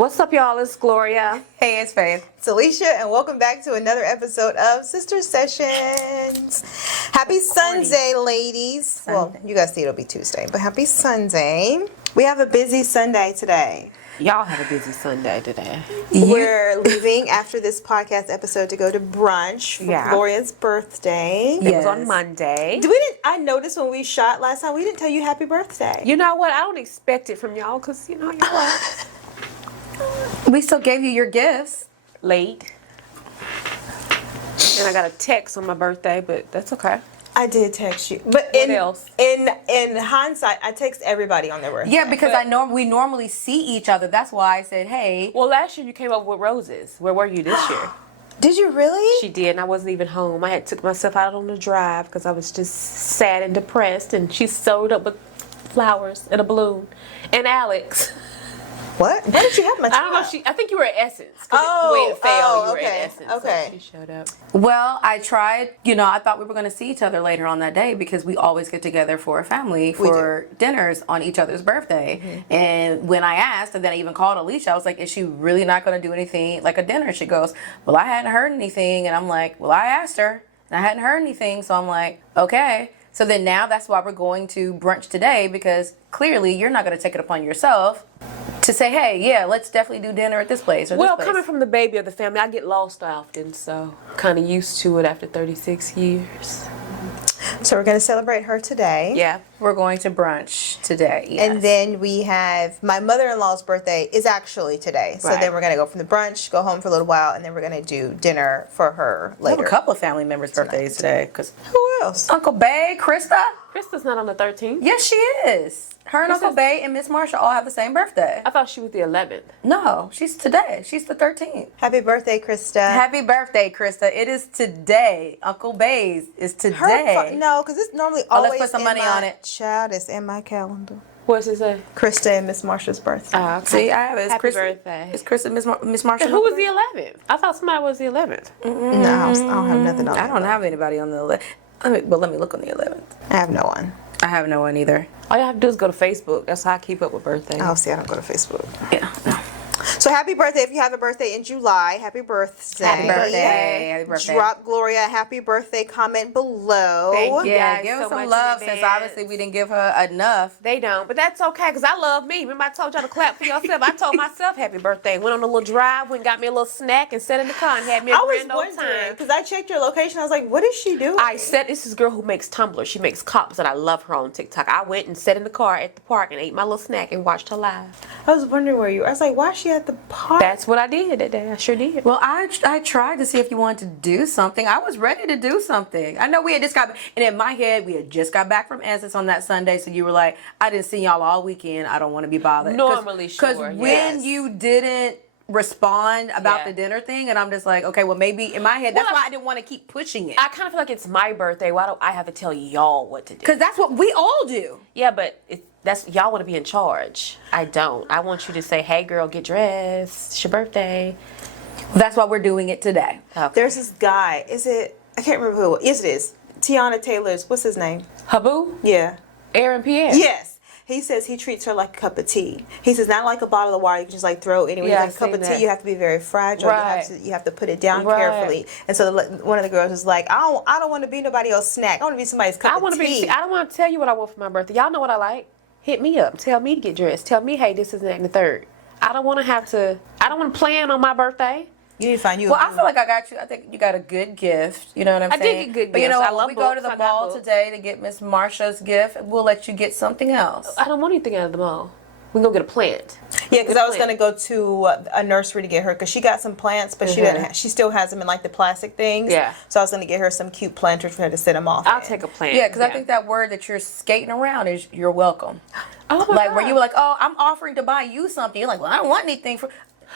What's up, y'all? It's Gloria. Hey, it's Faith. It's Alicia, and welcome back to another episode of Sister Sessions. Happy Sunday, ladies. Well, you guys see it'll be Tuesday, but happy Sunday. We have a busy Sunday today. Y'all have a busy Sunday today. We're leaving after this podcast episode to go to brunch for Gloria's birthday. It was on Monday. I noticed when we shot last time, we didn't tell you happy birthday. You know what? I don't expect it from y'all because, y'all We still gave you your gifts. late. And I got a text on my birthday, but that's okay. I did text you, but What else? In hindsight, I text everybody on their birthday. Yeah, because we normally see each other. That's why I said, hey. Well, last year you came over with roses. Where were you this year? Did you really? She did, and I wasn't even home. I had took myself out on the drive because I was just sad and depressed, and she sewed up with flowers and a balloon. And Alex. What? Where did you have my child? I don't know. I think you were at Essence. The way it fell, you were at Essence. Okay. So she showed up. Well, I tried, I thought we were going to see each other later on that day because we always get together for a family for dinners on each other's birthday. Mm-hmm. And when I asked, and then I even called Alicia, I was like, is she really not going to do anything like a dinner? She goes, well, I hadn't heard anything. And I'm like, well, I asked her and I hadn't heard anything. So I'm like, okay. So then now that's why we're going to brunch today because clearly you're not going to take it upon yourself to say, hey, yeah, let's definitely do dinner at this place or well, this place. coming from the baby of the family, I get lost often, so kind of used to it after 36 years. So we're going to celebrate her today. Yeah. We're going to brunch today. Yes. And then we have my mother-in-law's birthday is actually today. So then we're going to go from the brunch, go home for a little while, and then we're going to do dinner for her later. We have a couple of family members' birthdays today. Who else? Uncle Bay, Krista. Krista's not on the 13th. Yes, she is. Her and Uncle Bay and Miss Marsha all have the same birthday. I thought she was the 11th. No, she's today. She's the 13th. Happy birthday, Krista. Happy birthday, Krista. It is today. Uncle Bay's is today. No, because it's normally always let's put some money on it. Child, it's in my calendar. What's it say? Krista and Miss Marsha's birthday. Okay. See, I have it. It's Happy Krista, birthday. It's Krista, Miss Marsha. And who was the 11th? I thought somebody was the 11th. No, I don't have nothing on I don't have anybody on the 11th. Let me look on the 11th. I have no one. I have no one either. All you have to do is go to Facebook. That's how I keep up with birthdays. Oh, see, I don't go to Facebook. Yeah. No. So happy birthday if you have a birthday in July. Happy birthday. Happy birthday. Happy birthday. Drop Gloria a happy birthday comment below. Thank you. Yeah, guys give so us some much love in since advance. obviously we didn't give her enough. They don't, but that's okay because I love me. Remember I told y'all to clap for yourself? I told myself happy birthday. Went on a little drive, went and got me a little snack and sat in the car and had me a grand old time. because I checked your location. I was like, what is she doing? I said, this is a girl who makes tumblers. She makes cups, and I love her on TikTok. I went and sat in the car at the park and ate my little snack and watched her live. I was wondering where you were. I was like, why is she at the park? That's what I did that day. I sure did. Well, I tried to see if you wanted to do something. I was ready to do something. I know we had just got, and in my head, we had just got back from Essence on that Sunday, so you were like, I didn't see y'all all weekend. I don't want to be bothered. Normally, sure. Because when you didn't respond about the dinner thing, and I'm just like, okay, well, maybe in my head, that's why I didn't want to keep pushing it. I kind of feel like it's my birthday. Why don't I have to tell y'all what to do? Because that's what we all do. Yeah, but that's y'all want to be in charge. I don't. I want you to say, hey, girl, get dressed. It's your birthday. That's why we're doing it today. Okay. There's this guy. I can't remember who. Yes, it is. Tiana Taylor's. What's his name? Habu? Yeah. Aaron Pierre? Yes. He says he treats her like a cup of tea. He says not like a bottle of water you can just like throw anywhere. Yeah, Like a cup of tea, you have to be very fragile. Right. You have to put it down carefully. And so one of the girls was like, I don't want to be nobody else's snack. I want to be somebody's cup of tea. I don't want to tell you what I want for my birthday. Y'all know what I like. Hit me up. Tell me to get dressed. Tell me, hey, this is that and the third. I don't want to plan on my birthday. You need to find you. Well, I feel like I got you. I think you got a good gift. You know what I'm saying? I did get good But you know gifts. what? When we go to the mall today to get Miss Marsha's gift, we'll let you get something else. I don't want anything out of the mall. We can go get a plant. Yeah, because I was going to go to a nursery to get her because she got some plants, but she still has them in like the plastic things. Yeah. So I was going to get her some cute planters for her to set them off. I'll take a plant. Yeah, because I think that word that you're skating around is you're welcome. Oh my like God. where you were like, oh, I'm offering to buy you something. You're like, well, I don't want anything for.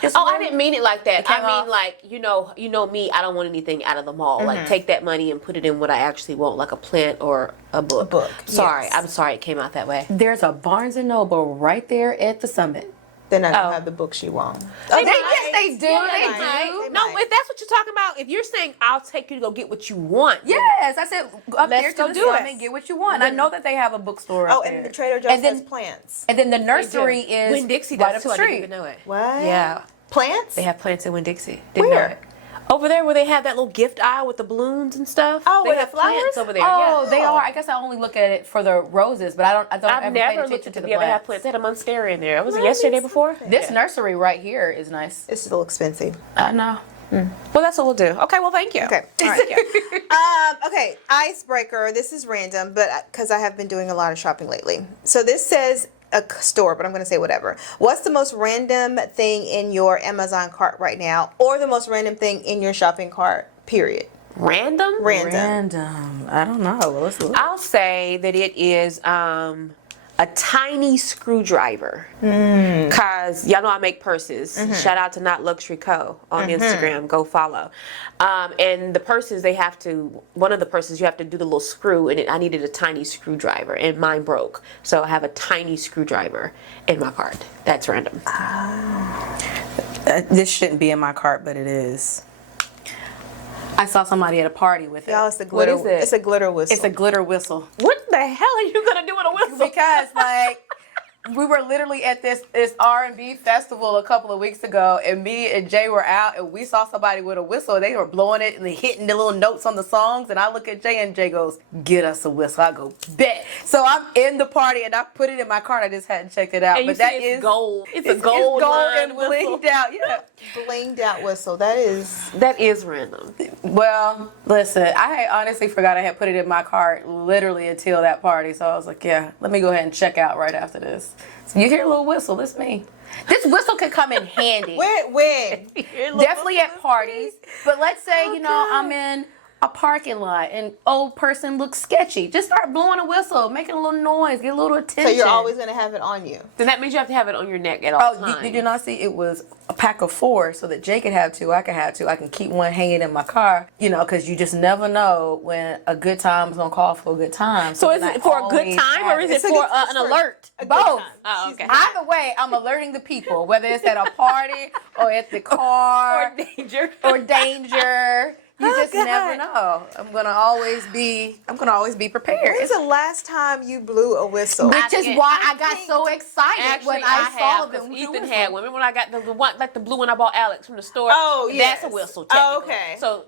I didn't mean it like that. came I mean, off. like, you know me, I don't want anything out of the mall. Like, take that money and put it in what I actually want, like a plant or a book. A book, Sorry, yes. I'm sorry it came out that way. There's a Barnes & Noble right there at the Summit. they're not gonna Oh. have the books you want. Yes, they do. Yeah, they might. do. They No, might. if that's what you're talking about, if you're saying I'll take you to go get what you want, Yes, I said up Let's there to go the do it. Summit, get what you want. I know that they have a bookstore Oh, up there. and the Trader Joe's And then- has plants. And then the nursery is Winn Dixie right does up too. the I didn't street. even know it. What? Yeah, Plants? they have plants in Winn Dixie. Didn't Where? know it. Over there where they have that little gift aisle with the balloons and stuff. Oh, they with have the flowers? plants over there. Oh, yeah. they are. I guess I only look at it for the roses, but I don't I've ever pay never attention looked to at the them. Yeah, they have plants. plants. They had a monstera in there. Was it Let yesterday, me day before? see. This nursery right here is nice. It's still expensive. I know. Well, that's what we'll do. Okay, well, thank you. Okay. All right. Okay. Icebreaker. This is random, but because I have been doing a lot of shopping lately. So this says a store, but I'm going to say whatever. What's the most random thing in your Amazon cart right now, or the most random thing in your shopping cart? Period. Random? Random. I don't know. Well, let's look. I'll say that it is a tiny screwdriver. Cause y'all know I make purses. Shout out to Not Luxury Co. on Instagram. Go follow. And the purses, one of the purses you have to do the little screw, and I needed a tiny screwdriver, and mine broke. So I have a tiny screwdriver in my cart. That's random. This shouldn't be in my cart, but it is. I saw somebody at a party with it. Y'all, it's the glitter. What is it? It's a glitter whistle. It's a glitter whistle. What the hell are you gonna do with a whistle? Because like we were literally at this R&B festival a couple of weeks ago, and me and Jay were out, and we saw somebody with a whistle. They were blowing it and they hitting the little notes on the songs, and I look at Jay, and Jay goes, "Get us a whistle." I go, "Bet." So I'm in the party, and I put it in my cart. I just hadn't checked it out, And you but that see it's is gold. It's a gold and line whistle. blinged out. Yeah. blinged out whistle. That is. That is random. Well, listen, I had honestly forgot I had put it in my cart literally until that party. So I was like, yeah, let me go ahead and check out right after this. So you hear a little whistle, it's me. This whistle can come in handy. When? Definitely at parties. But let's say, I'm in a parking lot and old person looks sketchy. Just start blowing a whistle, making a little noise, get a little attention. So you're always gonna have it on you. Then that means you have to have it on your neck at all times. Did you not see it was a pack of 4 so that Jay could have 2, I could have 2. I can keep one hanging in my car, because you just never know when a good time is going to call for a good time. So is then it I for a good always time have or is it. it for an alert? A good Both. time. Oh, okay. Either way, I'm alerting the people, whether it's at a party or at the car Or danger. or danger. You just God. never know. I'm gonna always be prepared. When's the last time you blew a whistle? Which is why I got so excited Actually, when I saw have, 'cause them. Ethan had one. Remember when I got the one, like the blue one I bought Alex from the store? Oh, yes. That's a whistle, Oh, technically. okay. So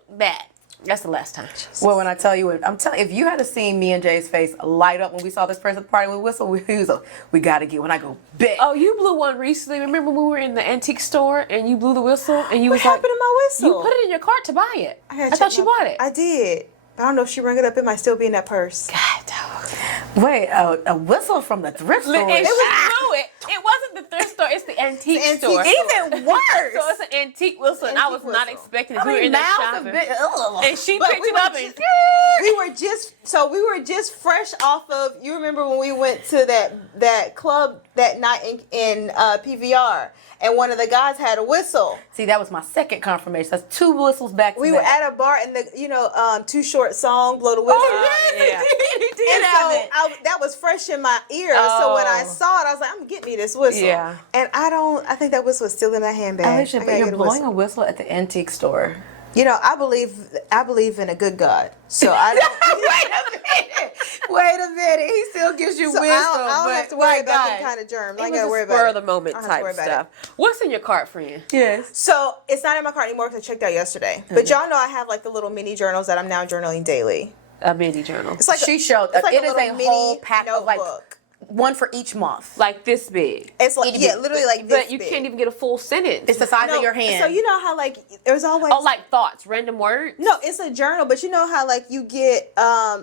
that's the last time. Well, when I tell you, if you had seen me and Jay's face light up when we saw this person at the party with a whistle, we got to get one. I go, bet. Oh, you blew one recently. Remember when we were in the antique store and you blew the whistle and you What was like, happened to my whistle? you put it in your cart to buy it. gotta I check thought you my- bought it. I did. But I don't know if she rung it up. It might still be in that purse. God, dog. Wait, a whistle from the thrift store. And she blew it. It wasn't the thrift store. It's the antique antique store. store. Even worse. So it's an antique whistle, and I was Antique not whistle. expecting it. We were in there shopping. And she But picked we it were up and we were just fresh off of. You remember when we went to that club that night in PVR, and one of the guys had a whistle. See, that was my second confirmation. That's 2 whistles back to We back. were at a bar, and the Too Short song, blow the whistle. Oh, yes, yeah. he did And have so it. that was fresh in my ear. So when I Oh. saw it, I was like, I'm gonna get me this whistle. Yeah. And I think that whistle is still in my handbag. Alicia, I but gotta you're get a blowing whistle. a whistle at the antique store. I believe in a good God. So I don't. Wait a minute. He still gives you So wisdom. I don't have to worry about them kind of germs. I ain't It gotta was worry a about spur it. of the moment I don't have to worry type about stuff. What's in your cart, friend? Yes. So it's not in my cart anymore because I checked out yesterday. But y'all know I have like the little mini journals that I'm now journaling daily. A mini journal. It's like She showed it's like it is little a mini whole pack of like notebook. one for each month. Like this big. It's like literally like this But you big. can't even get a full sentence. It's the size No, of your hand. So you know how like there's always like thoughts, random words? no, it's a journal, but you know how like you get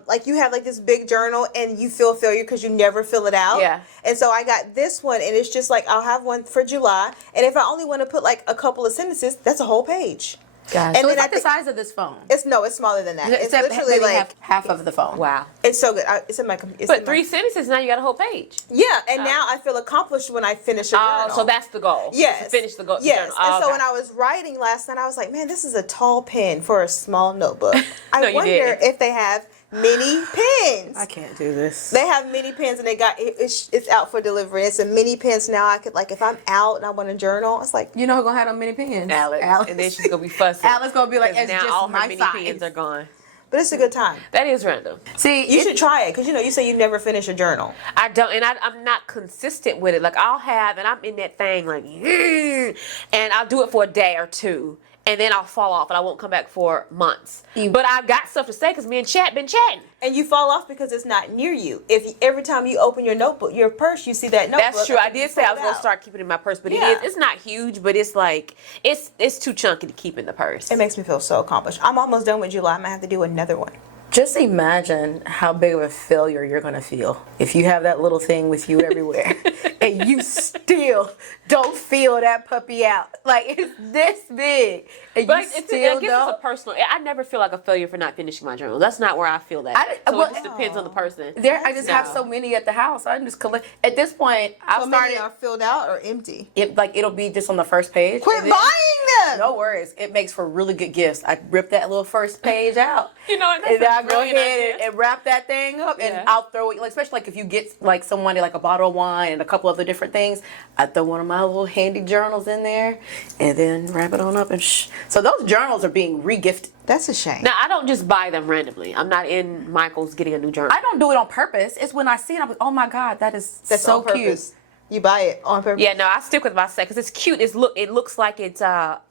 like you have like this big journal and you feel failure because you never fill it out. Yeah. And so I got this one, and it's just like I'll have one for July, and if I only want to put like a couple of sentences, that's a whole page. Gosh. And so then it's I like the think size of this phone. it's smaller than that. It's Except literally maybe like half of the phone. Wow. it's so good. It's in my computer. But 3 sentences, now you got a whole page. Yeah, and now I feel accomplished when I finish a journal. Oh, so that's the goal. Yes. To finish the goal. Yes. journal. And Oh, so okay. when I was writing last night, I was like, man, this is a tall pen for a small notebook. I No, you wonder didn't. if they have mini pens. I can't do this. They have mini pens, and they got it's out for delivery. It's a mini pens now. I could, like, if I'm out and I want to journal, it's like, You know who's gonna have them mini pens? Alex. And then she's gonna be fussing. Alex gonna be like, it's now just all her my mini size. pens are gone. but it's a good time. That is random. See, You should try it because you say you never finish a journal. I don't, and I'm not consistent with it. Like I'll have, and I'm in that thing like, and I'll do it for a day or two, and then I'll fall off, and I won't come back for months. But I got stuff to say because me and Chat been chatting. And you fall off because it's not near you. If every time you open your notebook, your purse, you see that notebook. That's true. I did say I was gonna start keeping it in my purse, but Yeah. it's not huge, but it's like it's too chunky to keep in the purse. It makes me feel so accomplished. I'm almost done with July. I might have to do another one. just imagine how big of a failure you're gonna feel if you have that little thing with you everywhere and you still don't feel that puppy out. Like it's this big, and But you I still guess don't. it's a personal. I never feel like a failure for not finishing my journal. That's not where I feel that. So well, it just depends on the person. I just have so many at the house. I just collect. At this point, I've How many started. are filled out or empty? It'll be just on the first page. Quit and then- buying them. No worries. It makes for really good gifts. I rip that little first page out. You know, that's and then a I go brilliant ahead idea. and wrap that thing up, and Yeah. I'll throw it. Like, especially like if you get like someone like a bottle of wine and a couple other different things, I throw one of my little handy journals in there, and then wrap it on up and So those journals are being regifted. That's a shame. Now I don't just buy them randomly. I'm not in Michael's getting a new journal. I don't do it on purpose. It's when I see it, I'm like, oh my god, that's so on purpose. cute. You buy it on purpose. Yeah, no, I stick with my set because it's cute. It looks like it's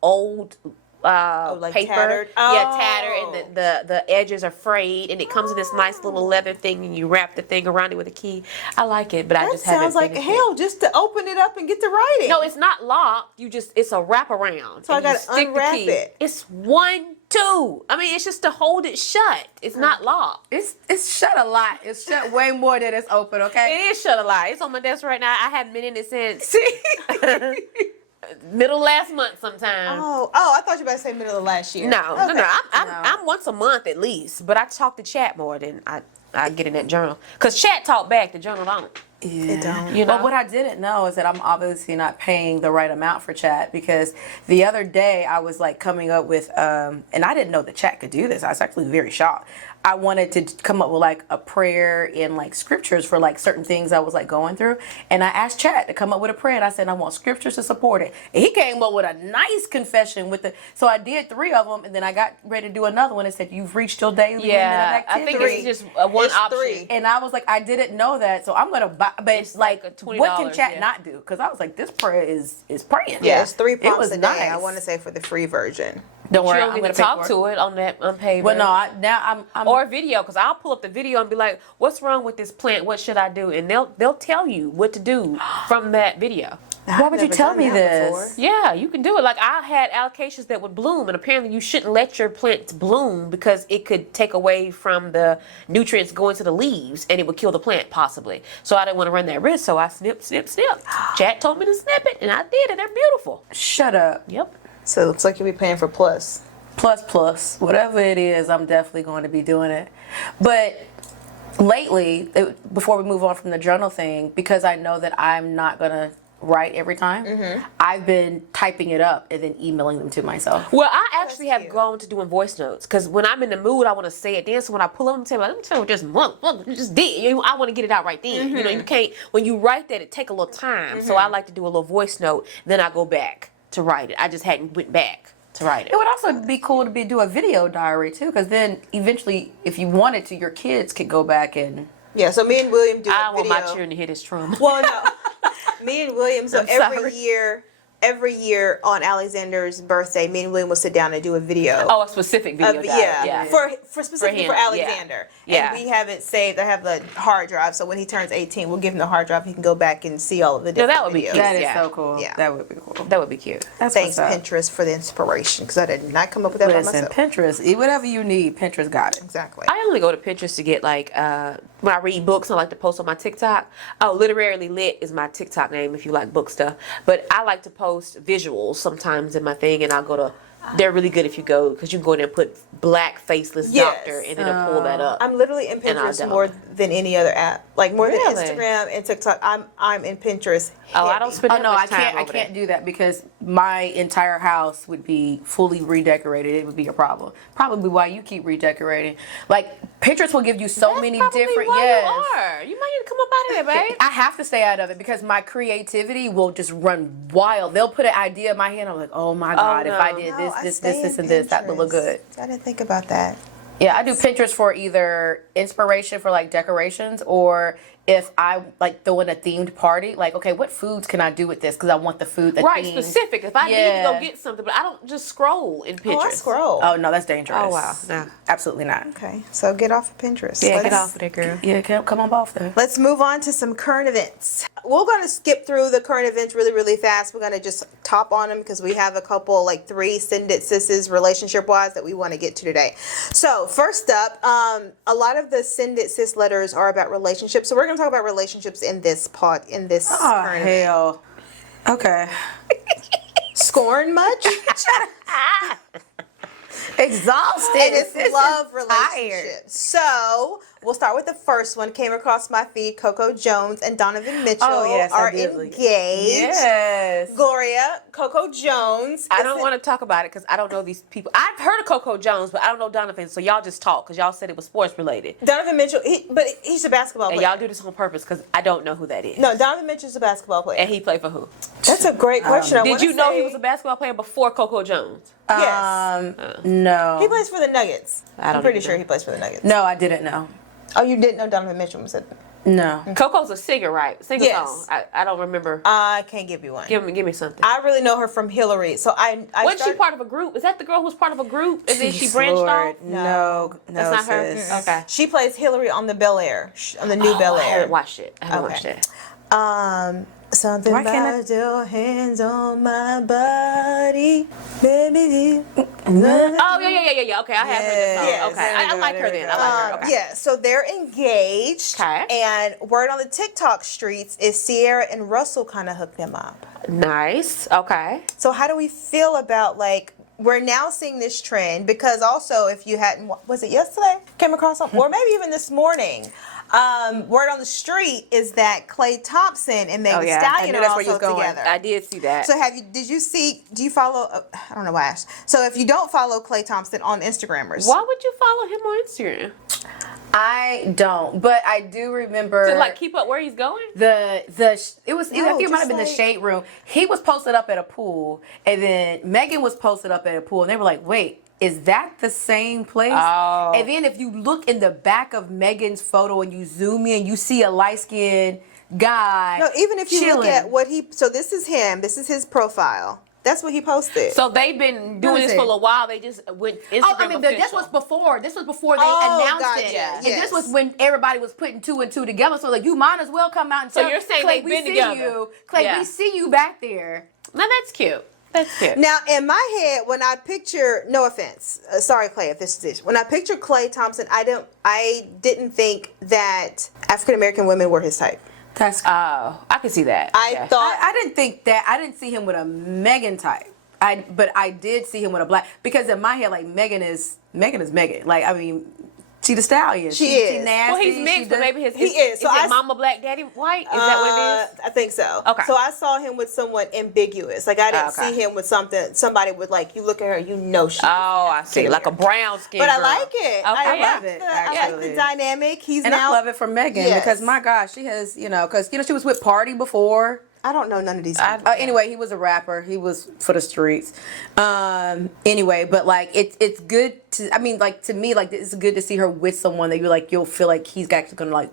old like paper. tattered? Yeah, tattered, Oh. and the edges are frayed, and it comes in this nice little leather thing, and you wrap the thing around it with a key. I like it, but I That just haven't sounds like finished it. hell just to open it up and get to writing. No, it's not locked. It's a wraparound. So I and you gotta stick the unwrap key. it. It's 1, 2. I mean, it's just to hold it shut. It's not locked. It's shut a lot. It's shut way more than it's open. Okay. It is shut a lot. It's on my desk right now. I haven't been in it since middle last month sometime. Oh, I thought you were about to say middle of last year. No. No. I'm once a month at least, but I talk to Chat more than I get in that journal. Cause Chat talk back, the journal don't. Yeah. It don't. You know? But what I didn't know is that I'm obviously not paying the right amount for Chat, because the other day I was like coming up with, and I didn't know that Chat could do this. I was actually very shocked. I wanted to come up with like a prayer and like scriptures for like certain things I was like going through. And I asked Chat to come up with a prayer, and I said, I want scriptures to support it. And he came up with a nice confession so I did 3 of them, and then I got ready to do another one and said, you've reached your daily limit of Yeah, I activity. think it's just one It's option. 3. And I was like, I didn't know that, so I'm gonna buy. But It's like a $20, what can Chat yeah. not do? Because I was like, this prayer is praying. Yeah, it's 3 It prompts was a day. nice. I want to say for the free version. Don't You worry, don't I'm need gonna to talk pay for to it on that unpaid. Well, no, version. I'm Or a video, because I'll pull up the video and be like, "What's wrong with this plant? What should I do?" And they'll tell you what to do from that video. Why would you Never tell done me that this? before. Yeah, you can do it. Like I had allocations that would bloom, and apparently you shouldn't let your plants bloom because it could take away from the nutrients going to the leaves, and it would kill the plant possibly. So I didn't want to run that risk, so I snip. Chat told me to snip it, and I did, and they're beautiful. Shut up. Yep. So it looks like you'll be paying for plus. Plus, whatever it is, I'm definitely going to be doing it. But lately, before we move on from the journal thing, because I know that I'm not gonna write every time, I've been typing it up and then emailing them to myself. Well, I actually have cute. gone to doing voice notes because when I'm in the mood, I want to say it then. So when I pull up and say, "Let me tell you what this month you just did," I want to get it out right then. You know, you can't when you write that, it take a little time. So I like to do a little voice note, then I go back to write it. I just hadn't went back to write it. It would also be cool to do a video diary too, because then eventually, if you wanted to, your kids could go back and. Yeah, so me and William do I a want video. my children to hear this trauma. Well, no. Me and William, so I'm every sorry. every year on Alexander's birthday, me and William will sit down and do a video. Oh, a specific video. Of, diary. yeah, for specifically him, for Alexander. yeah. And we have it saved. I have the hard drive, so when he turns 18, we'll give him the hard drive. He can go back and see all of the No, different that would be videos. cute. That is Yeah. so cool. Yeah. That would be cool. That would be cute. That's Thanks, what's up. Pinterest, for the inspiration, because I did not come up with that by Listen, myself. Pinterest, whatever you need, Pinterest got it. Exactly. I only go to Pinterest to get like when I read books, I like to post on my TikTok. Oh, Literarily Lit is my TikTok name if you like book stuff. But I like to post visuals sometimes in my thing, and I'll go to they're really good if you go, because you can go in there and put black faceless Yes. doctor and it'll pull that up. I'm literally in And I'll Pinterest more than any other app. Like more Really? than Instagram and TikTok. I'm in Pinterest. Oh, I don't heavy. spend Oh that no, much I time can't. I over can't there. do that because my entire house would be fully redecorated. It would be a problem. Probably why you keep redecorating. Like Pinterest will give you so many Probably different. why Yes. you are. You might need to come up out of there, babe. I have to stay out of it because my creativity will just run wild. They'll put an idea in my head. I'm like, oh my god, if I no. did No, this, I this, stay this, in and this, that would look Pinterest. good. I didn't think about that. Yeah, I do Pinterest for either inspiration for like decorations, or if I like throwing a themed party, like, okay, what foods can I do with this? Because I want the food that Right, themed. specific. If I need to go get something, but I don't just scroll in Pinterest. Oh, I scroll. Oh no, that's dangerous. Oh, wow. No. Absolutely not. Okay, so get off of Pinterest. Yeah, get Let's- off of there, girl. Yeah, come on off there. Let's move on to some current events. We're going to skip through the current events really, really fast. We're going to just top on them because we have a couple, like 3 Send It Sis's relationship-wise that we want to get to today. So first up, a lot of the Send It Sis letters are about relationships. So we're going to talk about relationships in this current event. Hell. Okay. Scorn much? Exhausted. And it's Sis is love tired. relationships. So we'll start with the first one. Came across my feed. Coco Jones and Donovan Mitchell are engaged. Yes. Gloria, Coco Jones. I don't want to talk about it because I don't know these people. I've heard of Coco Jones, but I don't know Donovan. So y'all just talk because y'all said it was sports related. Donovan Mitchell, but he's a basketball And player. y'all do this on purpose because I don't know who that is. No, Donovan Mitchell's a basketball player. And he played for who? That's a great question. I Did wanna you know say- he was a basketball player before Coco Jones? Yes. No. He plays for the Nuggets. I don't I'm pretty even sure know. he plays for the Nuggets. No, I didn't know. Oh, you didn't know Donovan Mitchell was it? No. Coco's a singer, right? Singer Yes. song. I don't remember. I can't give you one. Give me something. I really know her from Hillary. So I Wasn't she started- part of a group? Is that the girl who was part of a group and then she Jeez, branched Lord. off? No, That's not her? sis. Okay. She plays Hillary on the Bel Air, on the new Bel I Air. haven't watched it. I haven't Okay. watched it. Something Why can't I- about your hands on my body, baby. Oh, yeah. Okay, I have heard this song. Yes, Okay. there we I go, like there her we then. go. I like her. Okay. Yeah, so they're engaged. Okay. And word on the TikTok streets is Sierra and Russell kind of hooked them up. Nice. Okay. So how do we feel about, like, we're now seeing this trend, because also if you hadn't, was it yesterday? Came across something, or maybe even this morning. Word on the street is that Klay Thompson and Megan Oh, yeah. I Stallion knew are that's where you also was going. together. I did see that. So do you follow, I don't know why I asked. So if you don't follow Klay Thompson on Instagrammers. Why would you follow him on Instagram? I don't, but I do remember To like keep up where he's going? I think it might have just been the like- shade room. He was posted up at a pool, and then Megan was posted up at a pool, and they were like, "Wait, is that the same place?" Oh. And then if you look in the back of Megan's photo and you zoom in, you see a light skinned guy. No, even if you look chilling. at what so this is him, this is his profile. That's what he posted. So they've been doing is this it? for a while. They just went Instagram Oh, I mean, this official. was before. This was before they Oh, announced gotcha. it. Yes. And this was when everybody was putting 2 and 2 together. So like, you might as well come out and So tell you're saying Clay, they've we been see together. you. Clay, Yeah. we see you back there. Now that's cute. That's cute. Now, in my head, when I picture, no offense, sorry, Clay, if this is it. When I picture Klay Thompson, I didn't think that African American women were his type. That's Oh, I can see that. I Yeah. thought I didn't think that. I didn't see him with a Megan type. But I did see him with a black, because in my head, like, Megan is Megan. Like, I mean, she the stallion. She is. She nasty. Well, he's she mixed, but does- maybe his He is. So it I- Mama Black Daddy White? Is that what it is? I think so. Okay. So I saw him with someone ambiguous. Like I didn't Okay. see him with somebody with, like, you look at her, you know she. Oh, I see. Like a brown skin. But I girl. like it. Okay. I love like it, I like actually. the dynamic. He's And now. I love it for Megan, Yes. because my gosh, she has, because she was with Party before. I don't know none of these people. Anyway, he was a rapper. He was for the streets. Anyway, but like it's good to. I mean, like, to me, like, it's good to see her with someone that you'll feel like he's actually gonna like.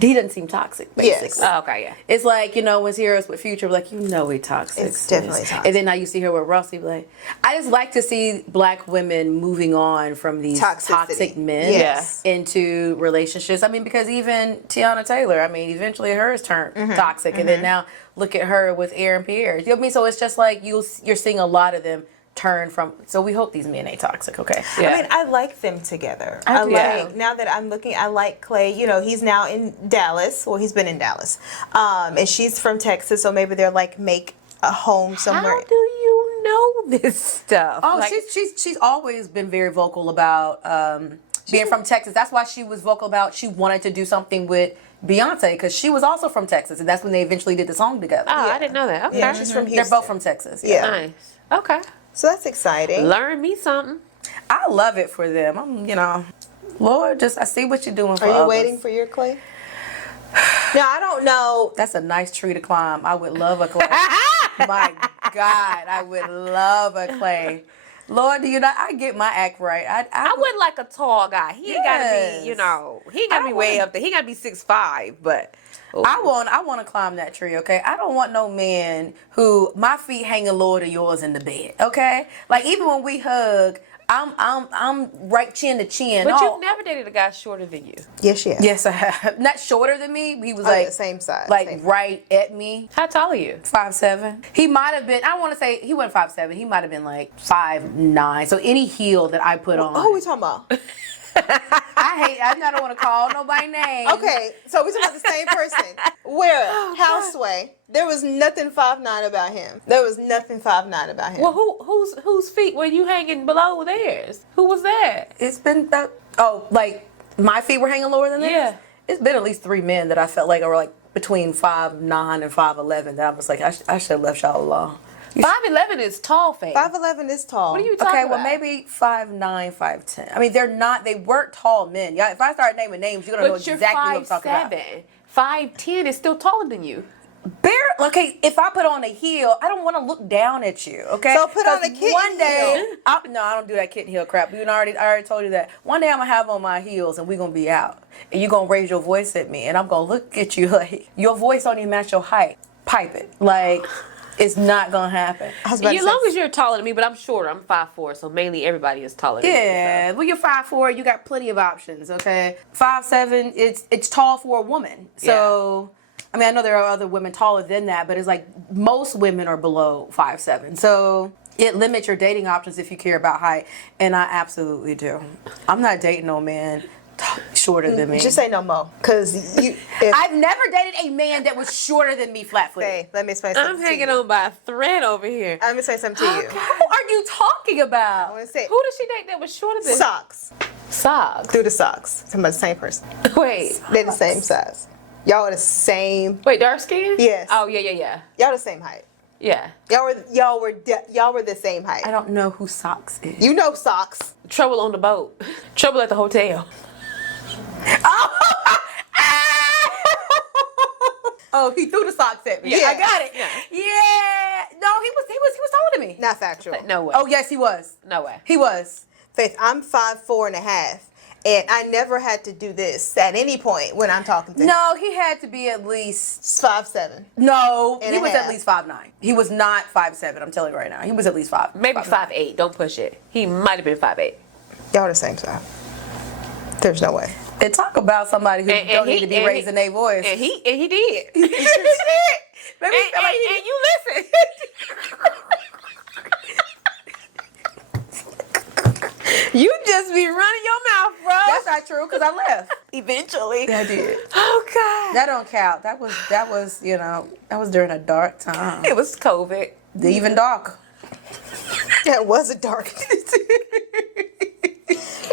He doesn't seem toxic, basically. Yes. Oh, okay, yeah. It's like, when Sierra's with Future, like, he toxic. It's definitely toxic. And then now you see her with Russ, you be like, I just like to see black women moving on from these Toxicity. toxic men Yes. into relationships. I mean, because even Tiana Taylor, I mean, eventually hers turned toxic. And then now look at her with Aaron Pierre. You know what I mean? So it's just like you're seeing a lot of them turn from. So we hope these men ain't toxic, okay? Yeah. I mean, I like them together. I do, like, too. now that I'm looking, I like Klay. He's now in Dallas. Well, he's been in Dallas. And she's from Texas, so maybe they're like make a home somewhere. How do you know this stuff. Oh, Like, she's always been very vocal about being from Texas. That's why she was vocal about she wanted to do something with Beyonce, because she was also from Texas, and that's when they eventually did the song together. oh, I didn't know that. Okay. Yeah, she's from Houston. They're both from Texas. Yeah. Nice. Okay. So that's exciting. Learn me something. I love it for them. I'm, Lord, I see what you're doing for Are you others. waiting for your clay? Now, I don't know. That's a nice tree to climb. I would love a clay. My God, I would love a clay. Lord, do you know, I get my act right. I would like a tall guy. He ain't gotta be, he ain't gotta be way up there. He gotta be 6'5", but I want to climb that tree, okay? I don't want no man who my feet hanging lower than yours in the bed, okay? Like, even when we hug, I'm right chin to chin. But you've never dated a guy shorter than you. Yes, she has. Yes, I have. Not shorter than me. He was Oh, like yeah, same size. like same. right at me. How tall are you? 5'7". He might have been. I want to say he wasn't 5'7". He might have been like 5'9". So any heel that I put on. Who are we talking about? I don't want to call nobody names. Okay, so we're talking about the same person. Where? Houseway. There was nothing 5'9" about him. There was nothing 5'9" about him. Well, whose feet were you hanging below theirs? Who was that? It's been that. Oh, like my feet were hanging lower than theirs? Yeah. It's been at least 3 men that I felt like were like between 5'9" and 5'11" that I was like, I should have left y'all alone. 5'11" is tall, Faye. 5'11" is tall. What are you talking Okay, about? well maybe 5'9", 5'10". I mean, they weren't tall men. Yeah, if I start naming names, you're gonna know But you're exactly what I'm talking about. 5'7". 5'10" is still taller than you. Okay, if I put on a heel, I don't want to look down at you. Okay, So put on a 'Cause kitten one day, heel. no, I don't do that kitten heel crap. I already told you that. One day I'm gonna have on my heels and we're gonna be out, and you're gonna raise your voice at me, and I'm gonna look at you like your voice don't even match your height. Pipe it, like it's not gonna happen. I was about to As say- long as you're taller than me, but I'm shorter. I'm 5'4", so mainly everybody is taller than me. Yeah, well, you're 5'4", you got plenty of options. Okay, 5'7", it's tall for a woman. So. I mean, I know there are other women taller than that, but it's like most women are below 5'7". So it limits your dating options if you care about height, and I absolutely do. I'm not dating no man shorter than me. Just say no more, cause I've never dated a man that was shorter than me, flat-footed. Hey, let me explain something. I'm hanging on by a thread over here. Let me say something to you. Who are you talking I about? want to say Who did she date that was shorter than socks. Socks? Through the socks. Talking about the same person. Wait. They're the same size. Y'all are the same. Wait, dark skin? Yes. Oh, yeah. Y'all the same height. Yeah. Y'all were the same height. I don't know who Socks is. You know socks. Trouble on the boat. Trouble at the hotel. Oh, he threw the socks at me. Yeah. I got it. Yeah. Yeah. No, he was taller than me. Not factual. No way. Oh yes, he was. No way. He was. Faith, I'm 5'4.5", and I never had to do this at any point when I'm talking to him. No, he had to be at least. It's 5'7". No, And he a was half. at least 5'9". He was not 5'7". I'm telling you right now. He was at least 5. Maybe 5'9". 5'8". Don't push it. He might have been 5'8". Y'all the same size. There's no way. And talk about somebody who don't need to be raising their voice. And he did. He did. and you listen. You just be running your mouth, bro. That's not true because I left. Eventually. I did. Oh God. That don't count. That was that was during a dark time. It was COVID. Even darker. That was a dark.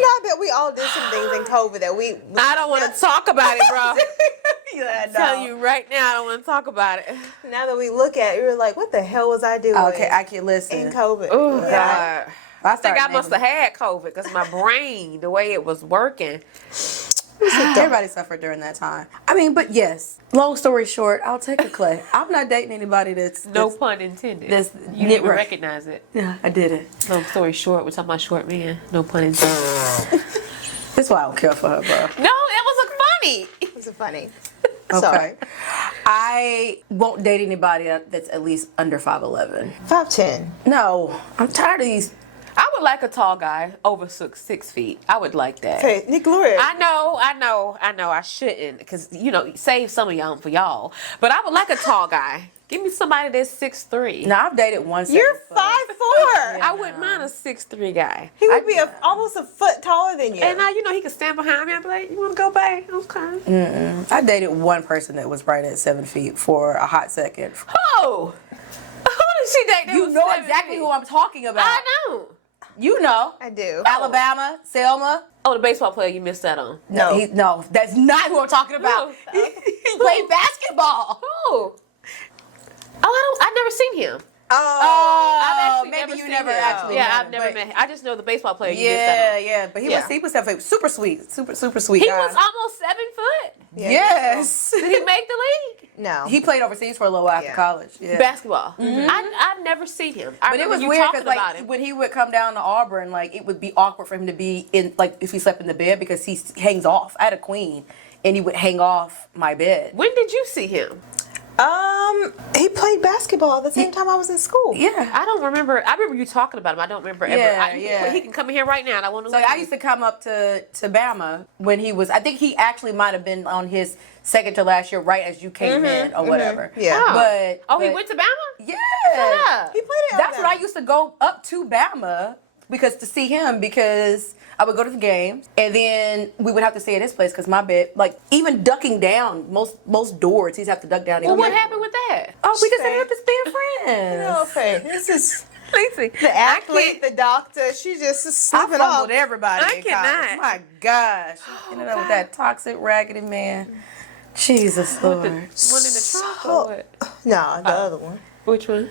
I bet we all did some things in COVID that we. I don't want to talk about it, bro. Yeah, I'm telling you right now, I don't want to talk about it. Now that we look at it, we're like, what the hell was I doing? Okay, I can listen. in COVID. Oh Yeah. God. I think I must have had COVID because my brain, the way it was working. Everybody suffered during that time. I mean, but yes. Long story short, I'll take a clay. I'm not dating anybody that's No pun intended. that's You didn't right. recognize it. Yeah, I did it. Long story short, we're talking about short man. No pun intended. That's why I don't care for her, bro. No, it was funny. It was funny. Okay. Sorry. I won't date anybody that's at least under 5'11". 5'10". No, I'm tired of these. I would like a tall guy over 6 feet. I would like that. Okay, Nick Gloria. I know. I shouldn't, because save some of y'all for y'all. But I would like a tall guy. Give me somebody that's 6'3". No, I've dated one. You're 5'4". I wouldn't mind a 6'3" guy. He would be almost a foot taller than you. And now he could stand behind me and be like, "You want to go, babe?" Okay. I dated one person that was right at 7 feet for a hot second. Oh, who did she date? You know exactly who I'm talking about. I know. You know. I do. Alabama, Selma. Oh, the baseball player you missed that on. No. No, that's not who I'm talking about. No. He played basketball. Who? Oh, I've never seen him. Oh. I've actually maybe never you seen never him. actually Yeah, met I've him, never but- met him. I just know the baseball player you missed that on. Yeah, but he Yeah. was super sweet, super sweet. He guy. was almost 7 foot. Yeah, Yes. Did he make the league? No. He played overseas for a little after Yeah. college. Yeah. Basketball. I've never seen him. I But it remember was you weird talking because about like him. when he would come down to Auburn, like it would be awkward for him to be in like if he slept in the bed because he hangs off. I had a queen, and he would hang off my bed. When did you see him? He played basketball at the same time I was in school. Yeah. I don't remember. I remember you talking about him. I don't remember ever. Yeah. He can come in here right now, and I want to. So I used to come up to Bama when he was. I think he actually might have been on his second to last year, right as you came in or whatever. Yeah. Oh, he but- went to Bama. Yeah. up. He played at That's what I Alabama. used to go up to Bama because to see him because I would go to the games and then we would have to stay at his place because my bed, like even ducking down most doors, he'd have to duck down. Well, what happened with that? Oh, we just Stay. ended up just being friends. Okay, this is Lacey, the athlete, the doctor. She just is I slipping off. fumbled everybody. I in cannot. college. My gosh, ended up with that toxic, raggedy man. Jesus Lord. One in the trunk or what? No, the other one. Which one?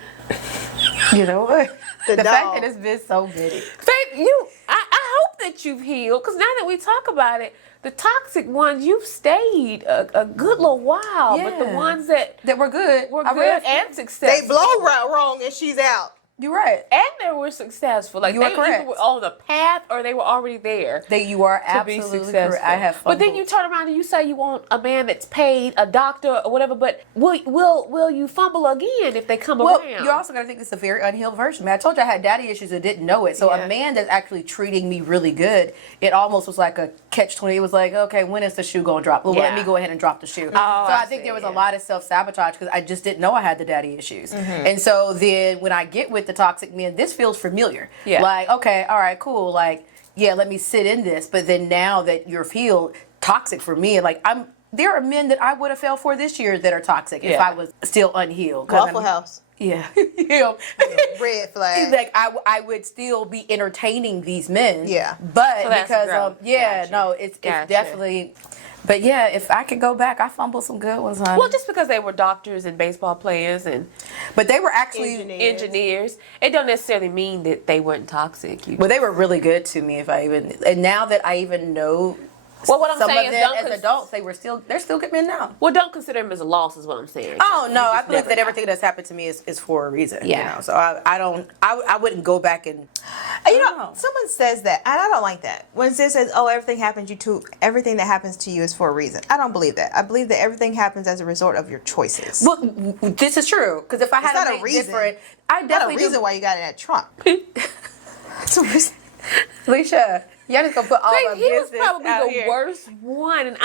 You know what? The The fact dog. that it's been so bitty. Babe, I hope that you've healed, because now that we talk about it, the toxic ones, you've stayed a good little while, but the Yeah. ones that That were good. were I good read- and successful. They blow wrong and she's out. You're right. and they were successful. Like You are they correct. either were on the path or they were already there. You are To be absolutely successful. correct. I have But then you turn around and you say you want a man that's paid, a doctor or whatever. But will you fumble again if they come Well, around? you also got to think it's a very unhealed version. Man, I told you I had daddy issues and didn't know it. So Yeah. a man that's actually treating me really good, it almost was like a catch-20. It was like, okay, when is the shoe going to drop? Well, let Yeah. me go ahead and drop the shoe. Oh, so I I think see, there was yeah. a lot of self-sabotage because I just didn't know I had the daddy issues. And so then when I get with the toxic men, this feels familiar. Yeah. Like, okay, all right, cool. Like, yeah, let me sit in this. But then now that you're healed, toxic for me, like there are men that I would have fell for this year that are toxic if Yeah. I was still unhealed. 'Cause Waffle I'm- House. Yeah. You know, Red flag. like I would still be entertaining these men. Yeah. But So that's because growth. yeah, Gotcha. no, it's Gotcha. definitely. But yeah, if I could go back, I fumbled some good ones, honey. well, just because they were doctors and baseball players and but they were actually. engineers, it don't necessarily mean that they weren't toxic. Well, they were really good to me. And now that I even know. Well, what I'm some saying of is them don't as adults, they're still good men now. Well, don't consider them as a loss, is what I'm saying. Oh no, I believe never that know. everything that's happened to me is for a reason. Yeah. You know? So I wouldn't go back and. You know, know. someone says that, and I don't like that. When it says, "Oh, everything happens everything that happens to you is for a reason." I don't believe that. I believe that everything happens as a result of your choices. Well, this is true because if I had not a made reason. different, I Not a definitely reason do. why you got in that trunk. It's a reason. Alicia, y'all just gonna put all Babe, our he was business probably out the here. worst one, and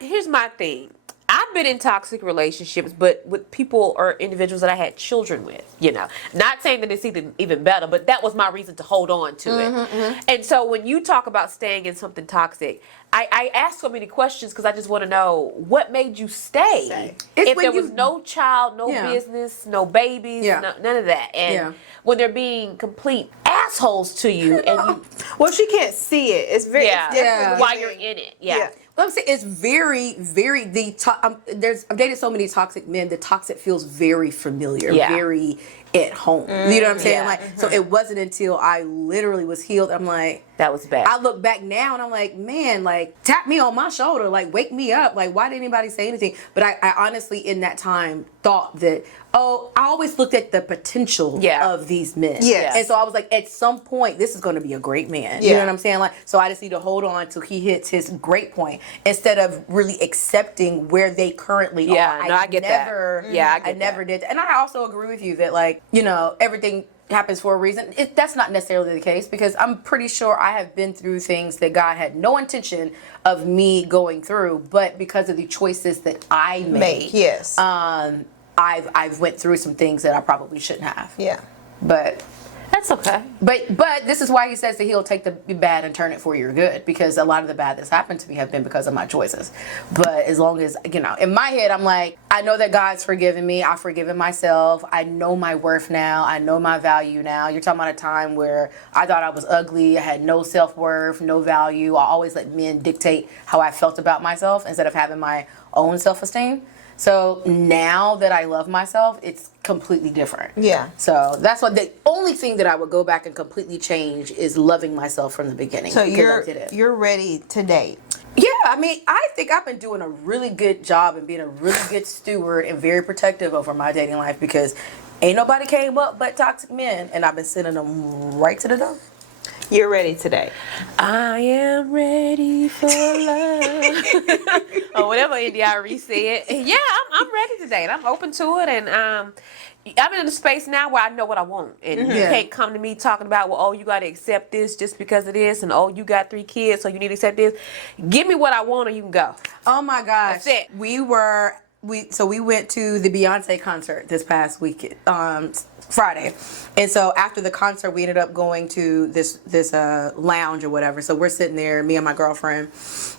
here's my thing. I've been in toxic relationships, but with people or individuals that I had children with, Not saying that it's even better, but that was my reason to hold on to it. And so when you talk about staying in something toxic, I ask so many questions because I just want to know what made you stay. It's If when there was you- no child, no Yeah. business, no babies, Yeah. none of that. And Yeah. when they're being complete assholes to you and you Well, she can't see it. It's very. yeah, It's definitely while you're in it. Yeah. Well, I'm saying it's very, very I've dated so many toxic men. The toxic feels very familiar, Yeah. very at home. You know what I'm saying? yeah. Like, so it wasn't until I literally was healed. I'm like, That was bad. I look back now and I'm like, man, like tap me on my shoulder, like wake me up. Like, why didn't anybody say anything? But I honestly, in that time, thought that, I always looked at the potential Yeah. of these men. Yes. And so I was like, at some point, this is going to be a great man. You Yeah. know what I'm saying? Like, so I just need to hold on till he hits his great point instead of really accepting where they currently Yeah, are. no, I get that. never, Yeah, I get I never that. did that. And I also agree with you that, like, everything happens for a reason. That's not necessarily the case because I'm pretty sure I have been through things that God had no intention of me going through, but because of the choices that I made, Yes. I've went through some things that I probably shouldn't have. yeah. But That's okay. But this is why he says that he'll take the bad and turn it for your good, because a lot of the bad that's happened to me have been because of my choices. But as long as, you know, in my head, I'm like, I know that God's forgiven me. I've forgiven myself. I know my worth now. I know my value now. You're talking about a time where I thought I was ugly. I had no self-worth, no value. I always let men dictate how I felt about myself instead of having my own self-esteem. So now that I love myself, it's completely different. Yeah. So that's what the only thing that I would go back and completely change is loving myself from the beginning. So because you're ready to date. Yeah, I mean, I think I've been doing a really good job and being a really good steward and very protective over my dating life, because ain't nobody came up but toxic men, and I've been sending them right to the door. You're ready today. I am ready for love. Or whatever NDRE said. Yeah, I'm ready today, and I'm open to it. And I'm in a space now where I know what I want. And you can't come to me talking about, well, oh, you got to accept this just because of this. And, oh, you got 3 kids, so you need to accept this. Give me what I want or you can go. Oh, my gosh. That's it. We went to the Beyonce concert this past week, Friday. And so after the concert, we ended up going to this lounge or whatever. So we're sitting there, me and my girlfriend,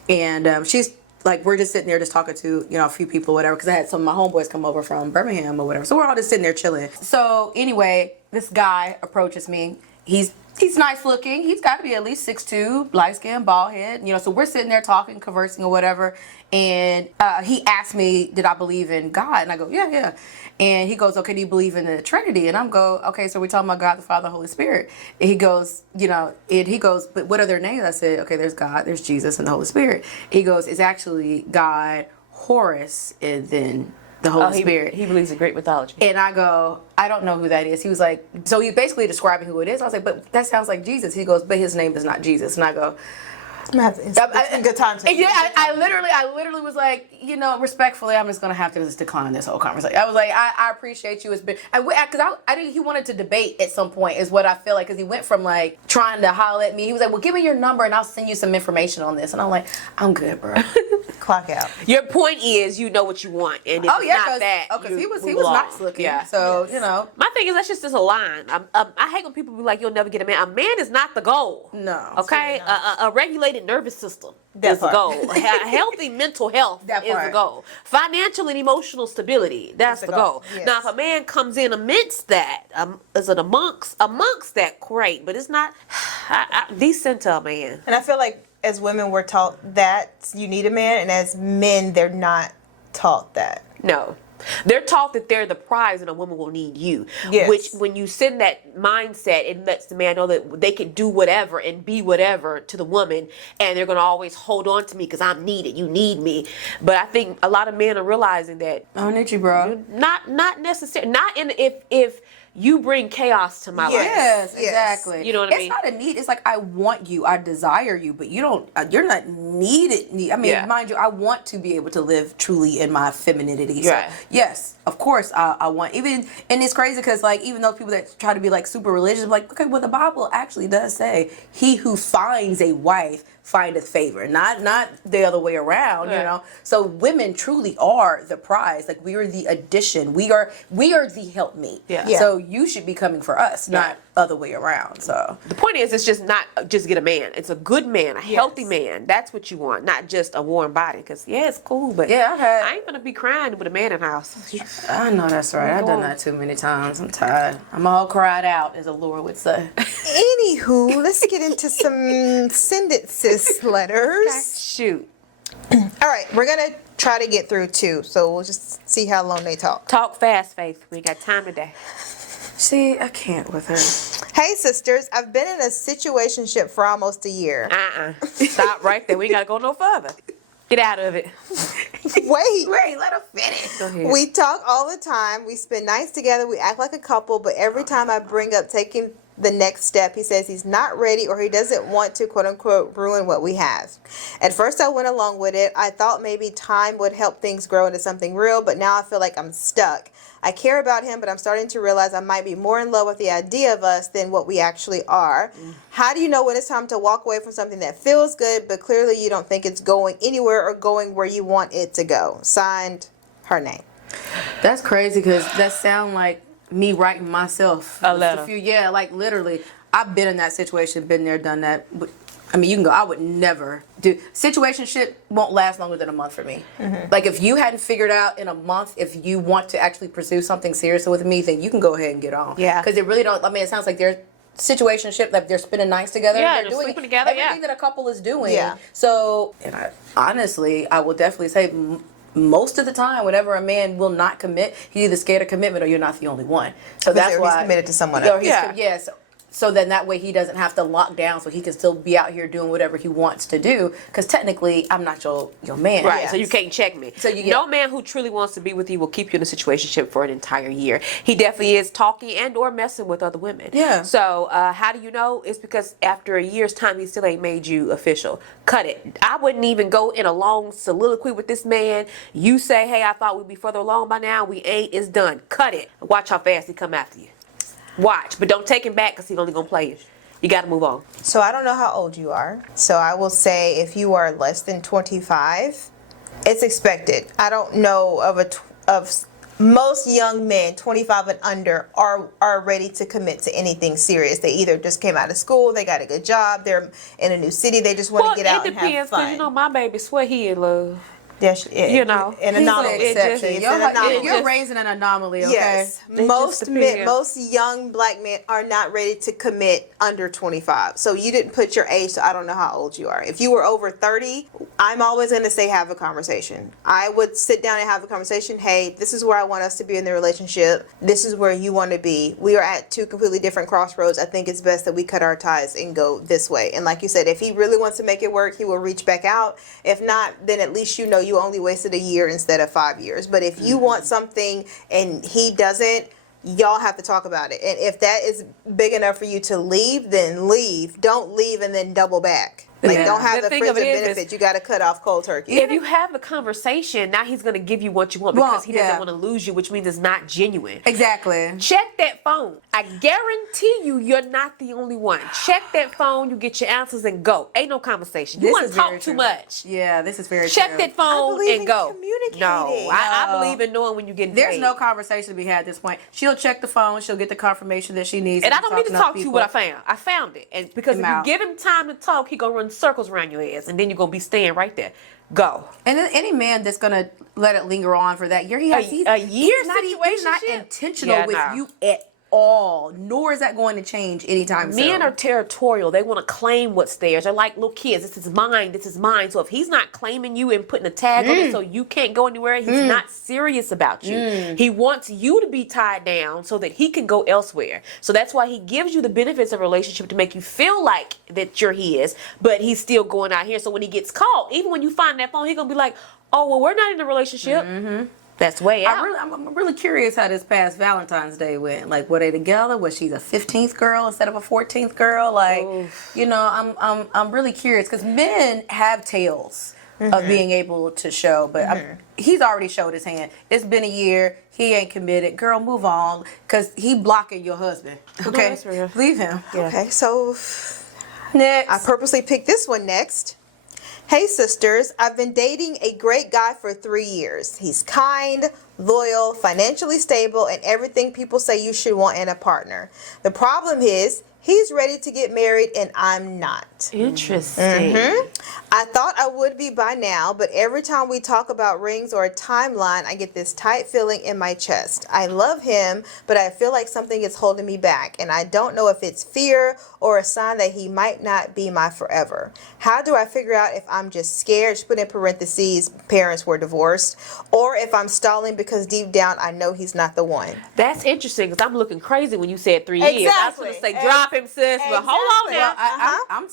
and she's like, we're just sitting there just talking to, you know, a few people or whatever, because I had some of my homeboys come over from Birmingham or whatever. So we're all just sitting there chilling. So anyway, this guy approaches me. He's nice looking. He's got to be at least 6'2", light skin, bald head. You know, so we're sitting there talking, conversing or whatever. And he asked me, did I believe in God? And I go, yeah. And he goes, okay, do you believe in the Trinity? And I'm go, okay, so we're talking about God, the Father, Holy Spirit. And he goes, you know, but what are their names? I said, okay, there's God, there's Jesus, and the Holy Spirit. He goes, it's actually God, Horus, and then the Holy Spirit. He believes in Greek mythology. And I go, I don't know who that is. He was like, so he's basically describing who it is. I was like, but that sounds like Jesus. He goes, but his name is not Jesus. And I go, It's a good time to. yeah, I literally was like, you know, respectfully, I'm just gonna have to just decline this whole conversation. I was like, I appreciate you. It's been, because I think he wanted to debate at some point, is what I feel like, because he went from like trying to holler at me. He was like, well, give me your number and I'll send you some information on this. And I'm like, I'm good, bro. Clock out. Your point is, you know what you want, and if it's not that, because he was nice looking. Yeah. So you know, my thing is, that's just align. I hate when people be like, you'll never get a man. A man is not the goal. No. Okay. A regulated nervous system is the goal. A healthy mental health is the goal. Financial and emotional stability, that's the goal. Yes. Now, if a man comes in amidst that, is it amongst that, great, but it's not decent to a man. And I feel like as women, we're taught that you need a man, and as men, they're not taught that. No. They're taught that they're the prize and a woman will need you. Yes. Which, when you send that mindset, it lets the man know that they can do whatever and be whatever to the woman, and they're going to always hold on to me because I'm needed. You need me. But I think a lot of men are realizing that I don't need you, bro. Not necessarily. Not in if you bring chaos to my life. Yes, exactly. You know what I mean? It's not a need. It's like, I want you, I desire you, but you don't. You're not needed. I mean, mind you, I want to be able to live truly in my femininity. So, yes, of course, I want. And it's crazy because, like, even those people that try to be like super religious, like, okay, well, the Bible actually does say, "He who finds a wife findeth favor," not the other way around. You know. So women truly are the prize. Like, we are the addition. We are the helpmeet. So you should be coming for us, not other way around. So the point is, it's just not just get a man. It's a good man, a healthy man. That's what you want, not just a warm body. Because it's cool, but I ain't gonna be crying with a man in the house. I know that's right. I've done that too many times. I'm tired. I'm all cried out, as a Lord would say. Anywho, let's get into some send it sis letters. Okay. Shoot. All right, we're gonna try to get through 2, so we'll just see how long they talk. Talk fast, Faith. We ain't got time today. See, I can't with her. Hey sisters, I've been in a situationship for almost a year. Stop right there. We ain't gotta go no further. Get out of it. Wait, let her finish. Go ahead. We talk all the time. We spend nights together. We act like a couple, but every time I bring up taking the next step, he says he's not ready or he doesn't want to, quote unquote, ruin what we have. At first I went along with it. I thought maybe time would help things grow into something real, but now I feel like I'm stuck. I care about him, but I'm starting to realize I might be more in love with the idea of us than what we actually are. How do you know when it's time to walk away from something that feels good, but clearly you don't think it's going anywhere or going where you want it to go? Signed, her name. That's crazy, because that sound like me writing myself A letter. like literally. I've been in that situation, been there, done that. I mean, you can go. I would never do. Situationship won't last longer than a month for me. Like, if you hadn't figured out in a month if you want to actually pursue something serious with me, then you can go ahead and get on. Yeah. Because it really don't. I mean, it sounds like they're situationship, like they're spending nights together. Yeah, they're they're doing sleeping together, everything that a couple is doing. Yeah. So, and I will definitely say. Most of the time, whenever a man will not commit, he's either scared of commitment or you're not the only one. So that's why he's committed to someone Or else. Yes. So then that way he doesn't have to lock down, so he can still be out here doing whatever he wants to do. Because technically, I'm not your man. Right, so you can't check me. So no man who truly wants to be with you will keep you in a situationship for an entire year. He definitely is talking and or messing with other women. Yeah. So how do you know? It's because after a year's time, he still ain't made you official. Cut it. I wouldn't even go in a long soliloquy with this man. You say, hey, I thought we'd be further along by now. We ain't. It's done. Cut it. Watch how fast he come after you. Watch, but don't take him back because he's only going to play you. You got to move on. So I don't know how old you are. So I will say if you are less than 25, it's expected. I don't know of most young men 25 and under are ready to commit to anything serious. They either just came out of school, they got a good job, they're in a new city, they just want to get out and have It depends, fun. because, you know, my baby swear he in love. Yes, You know, an he's anomaly. an exception. It's an anomaly. You're raising an anomaly, okay? Yes, It most just men, depends. most young black men are not ready to commit under 25. So you didn't put your age, so I don't know how old you are. If you were over 30, I'm always going to say have a conversation. I would sit down and have a conversation. Hey, this is where I want us to be in the relationship. This is where you want to be. We are at two completely different crossroads. I think it's best that we cut our ties and go this way. And like you said, if he really wants to make it work, he will reach back out. If not, then at least you know you only wasted a year instead of 5 years. But if you want something and he doesn't, y'all have to talk about it. And if that is big enough for you to leave, then leave. Don't leave and then double back. Like, Yeah. don't have The the thing friends of of it is benefit. You got to cut off cold turkey. If you have a conversation, now he's going to give you what you want because he doesn't want to lose you, which means it's not genuine. Exactly. Check that phone. I guarantee you're not the only one. Check that phone, you get your answers and go. Ain't no conversation. You This want is to talk very too true. much. Yeah, this is very Check true. that phone believe and in go. communicating. No, I believe in knowing when you're getting There's paid. no conversation to be had at this point. She'll check the phone. She'll get the confirmation that she needs. And to I be don't need to talking talk to you people. what I found. I found it. And because if I'm you out. give him time to talk, he going to run circles around your ass. And then you're going to be staying right there. Go. And then any man that's gonna let it linger on for that year, A year he's not situationship? intentional Yeah, with nah. you at all. Nor is that going to change anytime soon. Men are territorial. They want to claim what's theirs. They're like little kids. This is mine. This is mine. So if he's not claiming you and putting a tag on it so you can't go anywhere, he's not serious about you. He wants you to be tied down so that he can go elsewhere. So that's why he gives you the benefits of a relationship to make you feel like that you're his, but he's still going out here. So when he gets caught, even when you find that phone, he's going to be like, oh, well, we're not in a relationship. That's way out. I'm really curious how this past Valentine's Day went. Like, were they together? Was she the 15th girl instead of a 14th girl? Like, you know, I'm really curious because men have tales of being able to show, but he's already showed his hand. It's been a year. He ain't committed. Girl, move on because he blocking your husband. Okay, that's real. leave him. Yeah. Okay, so Next. I purposely picked this one next. Hey sisters, I've been dating a great guy for 3 years. He's kind, loyal, financially stable, and everything people say you should want in a partner. The problem is, he's ready to get married and I'm not. Interesting. I thought I would be by now, but every time we talk about rings or a timeline, I get this tight feeling in my chest. I love him, but I feel like something is holding me back, and I don't know if it's fear or a sign that he might not be my forever. How do I figure out if I'm just scared, just put in parentheses, parents were divorced, or if I'm stalling because deep down I know he's not the one? That's interesting because I'm looking crazy when you said 3 years. I was going to say drop him, sis, but hold on now.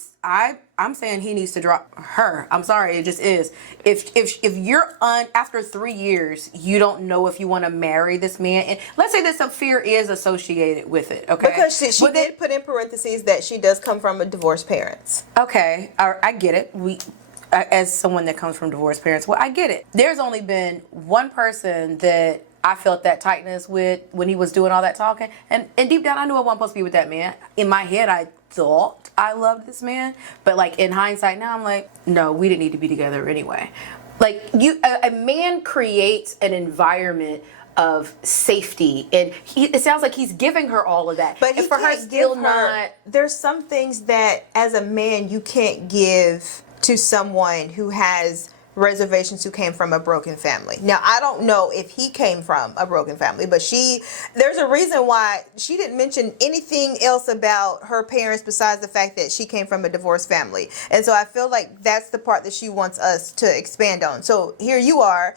I'm saying he needs to drop her. I'm sorry, it just is. If you're after 3 years, you don't know if you want to marry this man, and let's say that some fear is associated with it, okay? Because she did put in parentheses that she does come from a divorced parents. Okay, I get it. As someone that comes from divorced parents, well, I get it. There's only been one person that I felt that tightness with when he was doing all that talking, and deep down I knew I wasn't supposed to be with that man. In my head, I thought I loved this man, but like in hindsight now, I'm like, no, we didn't need to be together anyway. Like a man creates an environment of safety, and it sounds like he's giving her all of that. But and he can't give her. There's some things that as a man you can't give to someone who has reservations, who came from a broken family. Now, I don't know if he came from a broken family, but there's a reason why she didn't mention anything else about her parents besides the fact that she came from a divorced family. And so I feel like that's the part that she wants us to expand on. So here you are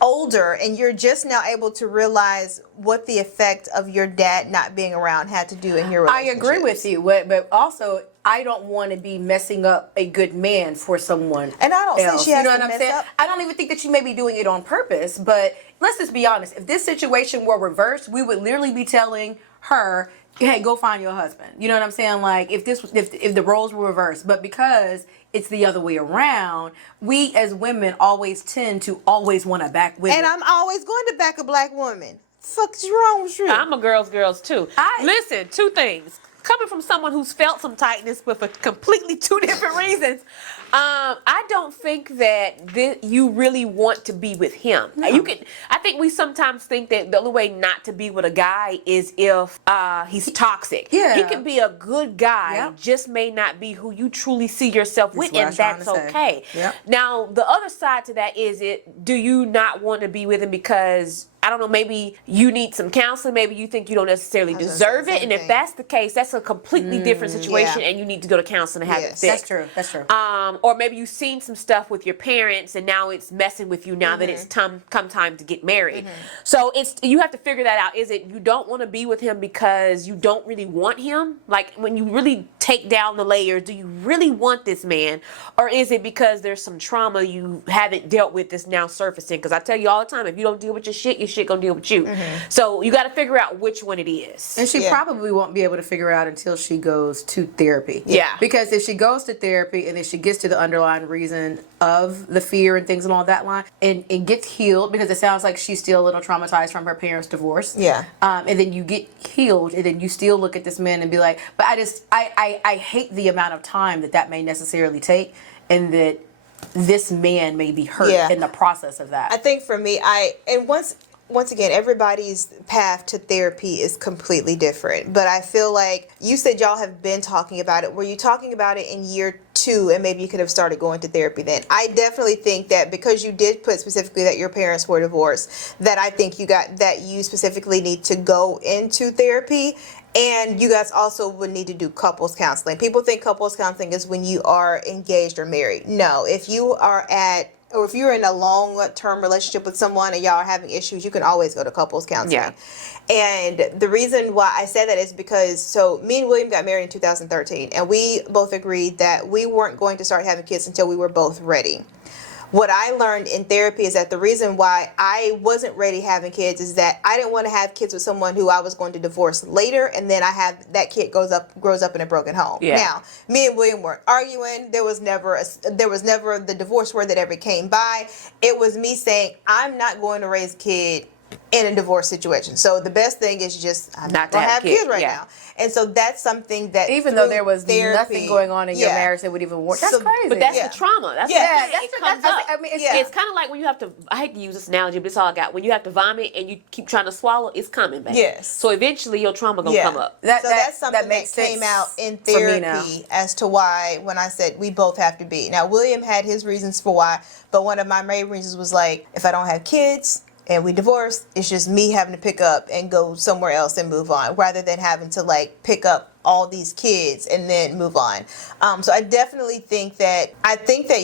older, and you're just now able to realize what the effect of your dad not being around had to do in your relationship. I agree with you, but also I don't want to be messing up a good man for someone. And I don't else. say she has You know to what I'm mess saying? up. I don't even think that she may be doing it on purpose, but let's just be honest. If this situation were reversed, we would literally be telling her, hey, go find your husband. You know what I'm saying? Like if the roles were reversed, but because it's the other way around, we as women always tend to always want to back women. And I'm always going to back a black woman. Fuck's wrong with you? I'm a girls too. Listen, two things. Coming from someone who's felt some tightness, but for completely two different reasons, I don't think that you really want to be with him. No. I think we sometimes think that the only way not to be with a guy is if he's toxic. Yeah. He can be a good guy, Yep. just may not be who you truly see yourself with, and that's okay. Yep. Now, the other side to that is do you not want to be with him because, I don't know, maybe you need some counseling, maybe you think you don't necessarily deserve it, and if that's the case, that's a completely different situation, and you need to go to counseling and have it fixed. That's true. Or maybe you've seen some stuff with your parents, and now it's messing with you now that it's come time to get married. So you have to figure that out. Is it you don't want to be with him because you don't really want him? Like when you really take down the layers, do you really want this man? Or is it because there's some trauma you haven't dealt with that's now surfacing? Because I tell you all the time, if you don't deal with your shit gonna deal with you. So you got to figure out which one it is. And she probably won't be able to figure out until she goes to therapy. Yeah. Because if she goes to therapy and then she gets to the underlying reason of the fear and things along that line and gets healed, because it sounds like she's still a little traumatized from her parents' divorce. Yeah. And then you get healed and then you still look at this man and be like, but I hate the amount of time that may necessarily take, and that this man may be hurt in the process of that. I think for me, once again, everybody's path to therapy is completely different. But I feel like you said y'all have been talking about it. Were you talking about it in year 2, and maybe you could have started going to therapy then? I definitely think that because you did put specifically that your parents were divorced, that I think that you specifically need to go into therapy. And you guys also would need to do couples counseling. People think couples counseling is when you are engaged or married. No, if you're in a long-term relationship with someone and y'all are having issues, you can always go to couples counseling. Yeah. And the reason why I said that is because, me and William got married in 2013, and we both agreed that we weren't going to start having kids until we were both ready. What I learned in therapy is that the reason why I wasn't ready having kids is that I didn't want to have kids with someone who I was going to divorce later, and then that kid grows up in a broken home. Yeah. Now, me and William weren't arguing. There was never the divorce word that ever came by. It was me saying, I'm not going to raise a kid in a divorce situation. So the best thing is just not to have kids right now. And so that's something that even though there was nothing going on in your marriage that would even work. That's crazy. But that's the trauma. That's it comes up. I mean, it's kind of like when you have to, I hate to use this analogy, but it's all I got. When you have to vomit and you keep trying to swallow, it's coming back. Yes. So eventually your trauma gonna come up. That's something that came out in therapy as to why, when I said we both have to be. Now, William had his reasons for why, but one of my main reasons was like, if I don't have kids and we divorce, it's just me having to pick up and go somewhere else and move on, rather than having to like pick up all these kids and then move on. So I definitely think that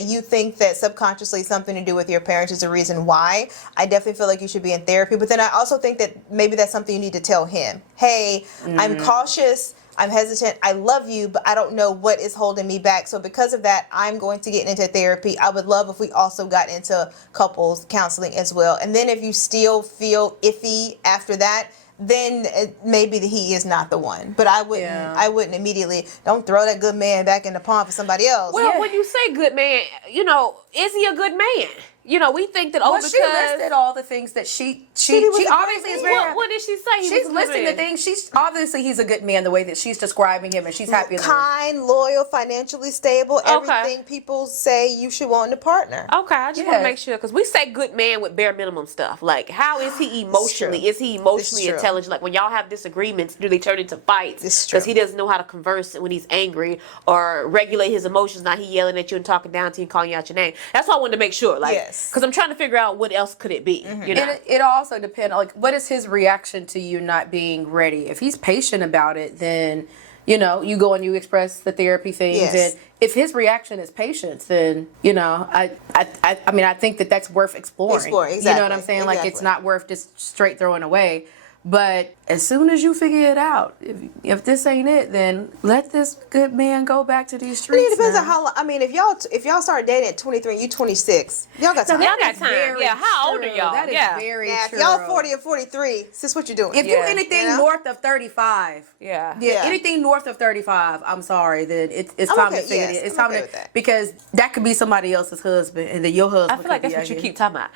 you think that subconsciously something to do with your parents is the reason why. I definitely feel like you should be in therapy, but then I also think that maybe that's something you need to tell him. Hey, I'm cautious, I'm hesitant, I love you, but I don't know what is holding me back. So because of that, I'm going to get into therapy. I would love if we also got into couples counseling as well. And then if you still feel iffy after that, then maybe he is not the one. But I wouldn't immediately, don't throw that good man back in the pond for somebody else. Well, when you say good man, is he a good man? we think that Well, because she listed all the things that she was a obviously great is man. very. what did she say? He She's was listing the good. things. She's obviously he's a good man the way that she's describing him, and she's happy. in the Kind, loyal, financially stable, everything people say you should want in a partner. Okay, I just want Yeah. to make sure because we say good man with bare minimum stuff. Like, how is he emotionally? true. Is he emotionally true. intelligent? Like, when y'all have disagreements, do they turn into fights? This is true. Because he doesn't know how to converse when he's angry or regulate his emotions. Now he yelling at you and talking down to you, and calling you out your name. That's why I wanted to make sure. Like, Yes. because I'm trying to figure out what else could it be. You know. And it also depends, like, what is his reaction to you not being ready? If he's patient about it, then, you go and you express the therapy things. Yes. And if his reaction is patience, then, I mean, I think that that's worth exploring. Explore, You know what I'm exactly, saying? Like, it's exactly. not worth just straight throwing away. But as soon as you figure it out, if this ain't it, then let this good man go back to these streets. It depends now. on how long. I mean, if y'all start dating at 23 and you 26, y'all got time. Y'all That got is time. very Yeah, how old are true. y'all? That is Yeah. very Now, if true. y'all 40 and 43, sis, what you doing? If you're Yeah. anything You know? north of 35, Yeah. Yeah. anything north of 35, I'm sorry, then it's I'm time okay, to figure yes, it. It's I'm time okay to with that. because that could be somebody else's husband, and then your husband. I feel like could that's be what out you here. keep talking about.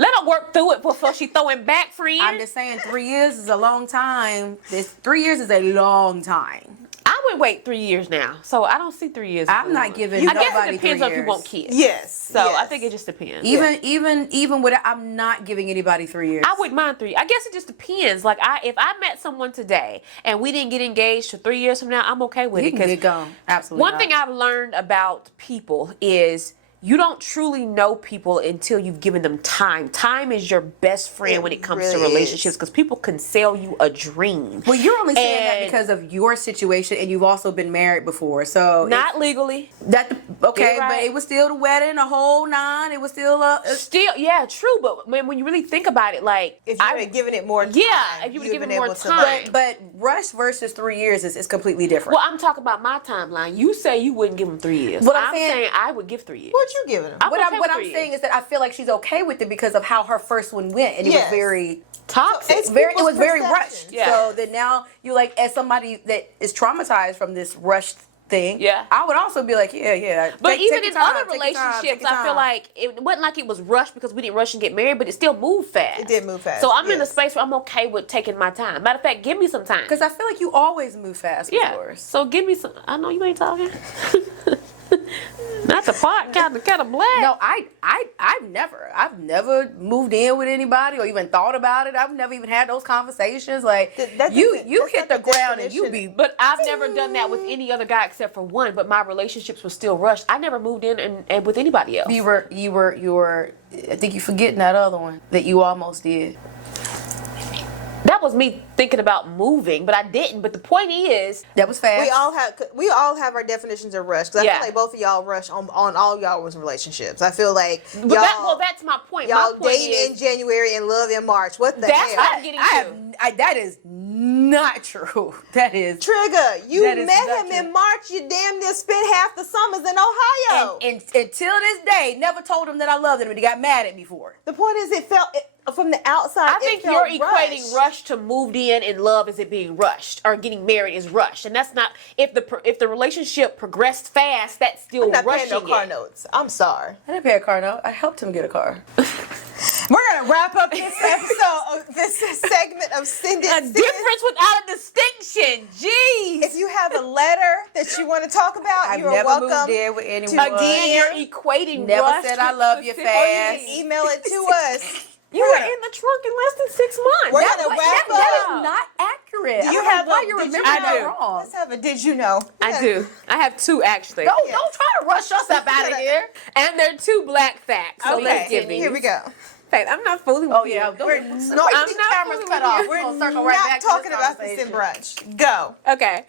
Let her work through it before she throwing back, friend. I'm just saying, 3 years is a long time. 3 years is a long time. I would wait 3 years now, so I don't see 3 years. as I'm a not long. giving I guess nobody it depends 3 on if you years. want kids. Yes. So I yes. think it just depends. Even with I'm not giving anybody 3 years. I wouldn't mind 3. I guess it just depends. Like if I met someone today and we didn't get engaged to 3 years from now, I'm okay with He it. can 'Cause get gone. Absolutely. one not. thing I've learned about people is you don't truly know people until you've given them time. Time is your best friend It when it comes really to relationships is. because people can sell you a dream. Well, you're only saying that And- because of your situation, and you've also been married before. So Not legally. that okay, You're right. but it was still the wedding, a whole nine. It was still a. Still, yeah, true. But when you really think about it, like If you had given it more time, Yeah, if you would've you'd given been more able to time. learn. But rush versus 3 years is completely different. well, I'm talking about my timeline. You say you wouldn't give them 3 years. What I'm I'm saying- saying I would give 3 years. What you giving them? I'm what okay I'm with 3 saying years. is that I feel like she's okay with it because of how her first one went, and it Yes. was very Toxic. It's very it people's was very perception. rushed. Yeah. So then now you like as somebody that is traumatized from this rushed thing. Yeah. I would also be like, yeah. But Take- even take your in time, other take your time, take relationships, your I feel time. like it wasn't like it was rushed because we didn't rush and get married, but it still moved fast. It did move fast, So I'm in a yes. space where I'm okay with taking my time. Matter of fact, give me some time. Because I feel like you always move fast with Yeah. yours. So give me some. I know you ain't talking. Not the part kind of black. No, I've never moved in with anybody or even thought about it. I've never even had those conversations. Like That you doesn't- hit that's the not the ground and you definition. be. But I've never done that with any other guy except for one. But my relationships were still rushed. I never moved in and with anybody else. You were. I think you're forgetting that other one that you almost did. That was me thinking about moving, but I didn't. But the point is, That was fast. We all have our definitions of rush. Because I Yeah. feel like both of y'all rush on all y'all's relationships. I feel like but y'all that's my point. y'all My point dating in is, January and love in March. What the That's hell? what I'm getting to. that is not true. That is. Trigger, you That is met not him true. in March. You damn near spent half the summers in Ohio. And until this day, never told him that I loved him, and he got mad at me for it. The point is, from the outside. I think it you're felt equating rushed. rush to moved in and love as it being rushed, or getting married is rushed, and that's not. If the relationship progressed fast, that's still I'm not rushing paying no car it. notes. I'm sorry. I didn't pay a car note. I helped him get a car. We're gonna wrap up this episode of this segment of Send It. A Sis. difference without a distinction. Jeez. If you have a letter that you want to talk about, I've you're never welcome. moved in with anyone. Again, you're equating Never rush said with I love you specific- fast. Email it to us. You were in the trunk in less than 6 months. We're That gonna was- wrap That up. is not accurate. Do you I don't know have why a- you're did you remembering have- that wrong? Let's have a did you know? I do. I have 2 actually. Don't try to rush us up out of here. And they're 2 black facts. So Okay, let's give these. here we go. Faith, I'm not fooling with Oh you. yeah, We're I'm not not cameras fooling cut with off. you. We're gonna circle right not back to talking this about this in brunch. Go. Okay.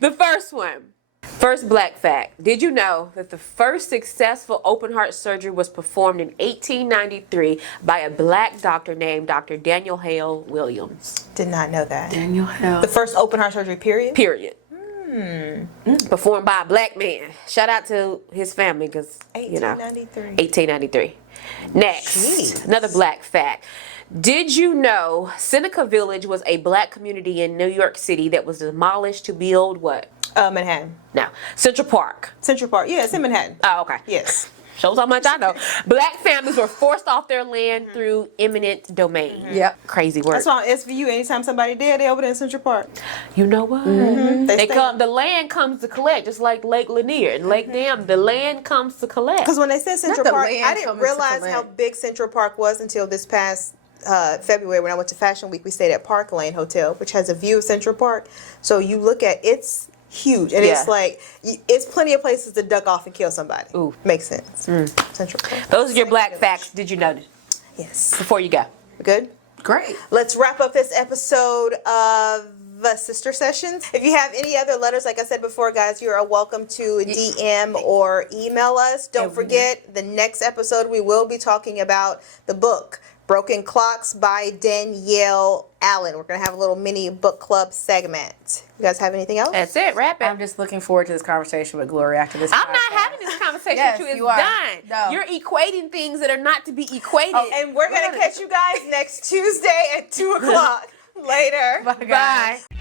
The first one. First black fact. Did you know that the first successful open heart surgery was performed in 1893 by a black doctor named Dr. Daniel Hale Williams? Did not know that. Daniel Hell. The first open heart surgery period. Period. Performed by a black man. Shout out to his family because, 1893. 1893. Next, Jeez. another black fact. Did you know Seneca Village was a black community in New York City that was demolished to build what? Manhattan. No, Central Park. Central Park. Yeah, it's in Manhattan. Oh, okay. Yes. Shows how much I know. Black families were forced off their land through eminent domain. Yep. Crazy word. That's why on SVU, anytime somebody dead, they over there in Central Park. You know what? They Come. The land comes to collect, just like Lake Lanier and Lake Dam. The land comes to collect. Because when they said Central the Park, land I didn't coming to realize collect. how big Central Park was until this past February when I went to Fashion Week. We stayed at Park Lane Hotel, which has a view of Central Park. So you look at it's huge, and it's like it's plenty of places to duck off and kill somebody. Ooh. Makes sense. Central Park. Those are your black facts. Did you know? Yes. Before you go. Good. Great. Let's wrap up this episode of Sister Sessions. If you have any other letters, like I said before, guys, you are welcome to DM or email us. Don't forget, the next episode we will be talking about the book Broken Clocks by Danielle Allen. We're going to have a little mini book club segment. You guys have anything else? That's it. Wrap it. I'm just looking forward to this conversation with Gloria after this. I'm not having this conversation Yes, with you. It's you are. done. No. You're equating things that are not to be equated. And we're going to catch you guys next Tuesday at 2 o'clock. Later. Bye, guys. Bye.